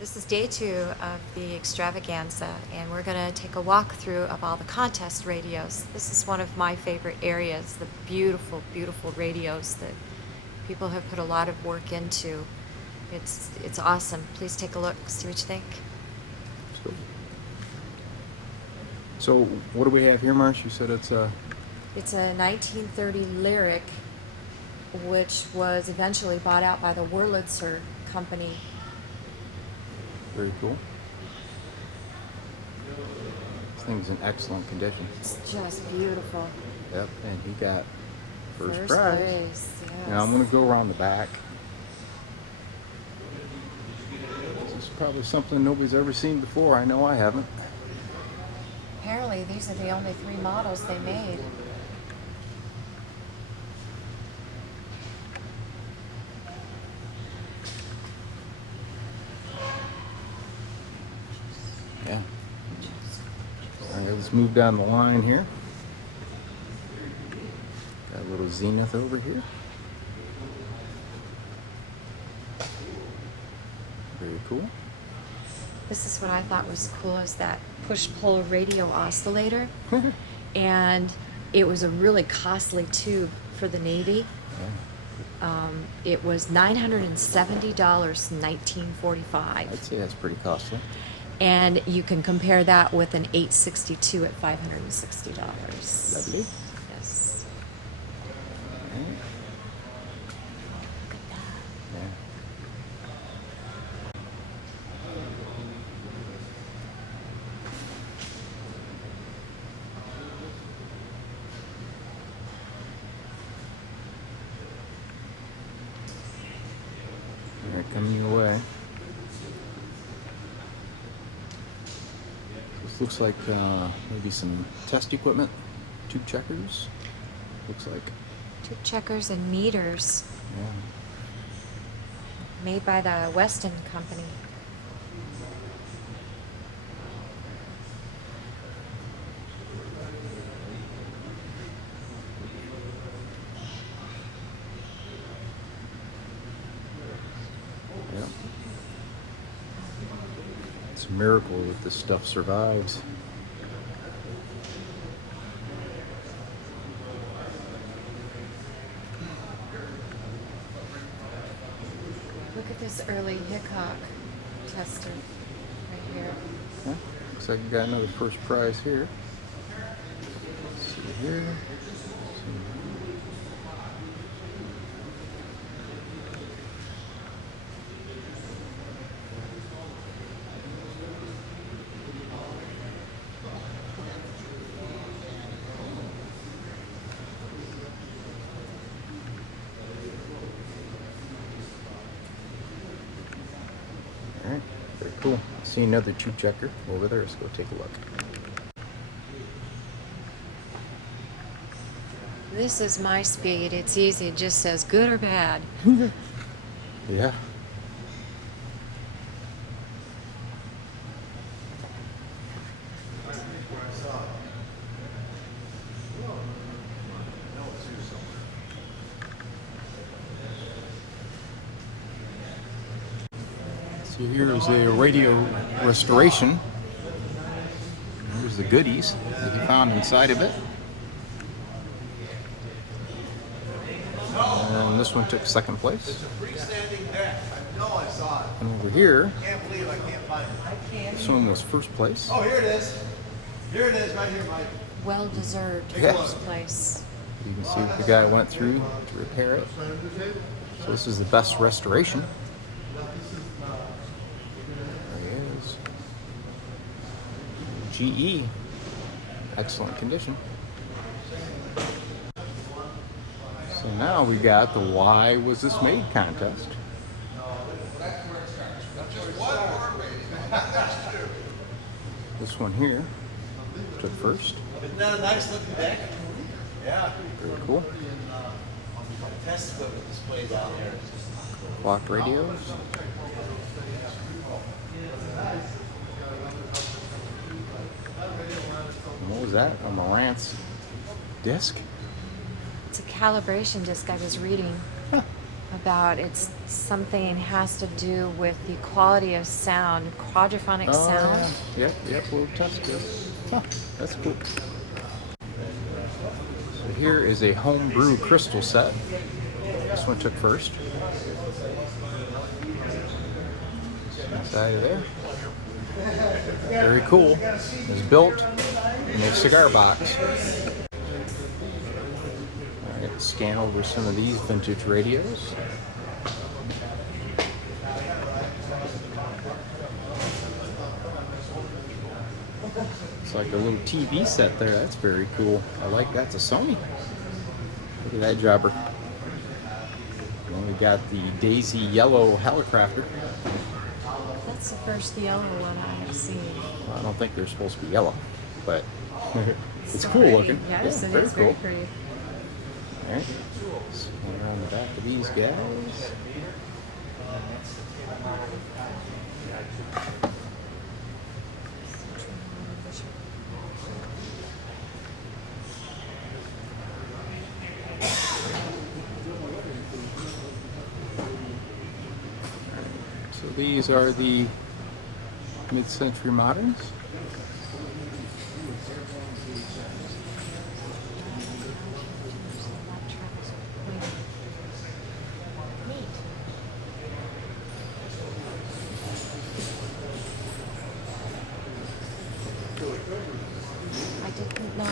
This is day 2 of the extravaganza, and we're going to take a walk through of all the contest radios. This is one of my favorite areas, the beautiful, beautiful radios that people have put a lot of work into. It's awesome. Please take a look, see what you think. So what do we have here, Marsh? You said it's a... It's a 1930 Lyric, which was eventually bought out by the Wurlitzer company. Very cool. This thing's in excellent condition. It's just beautiful. Yep, and he got first Place, prize. yes. Now I'm going to go around the back. This is probably something nobody's ever seen before. I know I haven't. Apparently, these are the only 3 models they made. Yeah. All right, let's move down the line here. Got a little Zenith over here. Very cool. This is what I thought was cool, is that push-pull radio oscillator. And it was a really costly tube for the Navy. Yeah. It was $970 in 1945. I'd say that's pretty costly. And you can compare that with an 862 at $560. Lovely. Yes. All right. Look at that. Yeah. All right, coming your way. This looks like maybe some test equipment, tube checkers. Looks like. Tube checkers and meters, Yeah. made by the Weston company. Yeah. It's a miracle that this stuff survives. Look at this early Hickok tester right here. Yeah. Looks like you got another first prize here. Let's see here. All right, very cool. I see another tube checker over there. Let's go take a look. This is my speed. It's easy. It just says good or bad. Yeah. So here is a radio restoration. Here's the goodies that you found inside of it. And this one took second place. And over here, this one was first place. Oh, here it is. Here it is, right here, Mike. Well deserved Yeah. first place. You can see what the guy went through to repair it. So this is the best restoration. There he is. GE. Excellent condition. So now we got the Why Was This Made contest. This one here took first. Isn't that a nice looking deck? Yeah. Very cool. Test equipment display down there. Clock radios. And what was that? A Marantz disc? It's a calibration disc I was reading Huh. about it's something has to do with the quality of sound, quadraphonic sound. Yep, we'll test this. Huh, that's cool. So here is a Homebrew crystal set. This one took first. Inside of there. Very cool. It's built in a cigar box. I'm going to scan over some of these vintage radios. It's like a little TV set there. That's very cool. I like that's a Sony. Look at that jobber. Then we got the Daisy Yellow Helicopter. That's the first yellow one I've seen. Well, I don't think they're supposed to be yellow, but it's So cool pretty. looking. Yes, Yeah, it very is cool. very pretty. All right. Spin around the back of these guys. So these are the mid-century moderns. I didn't know.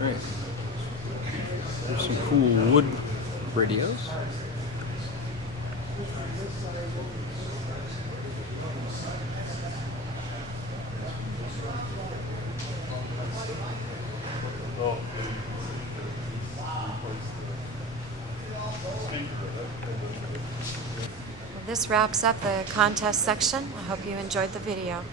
All right. There's some cool wood radios. This wraps up the contest section. I hope you enjoyed the video.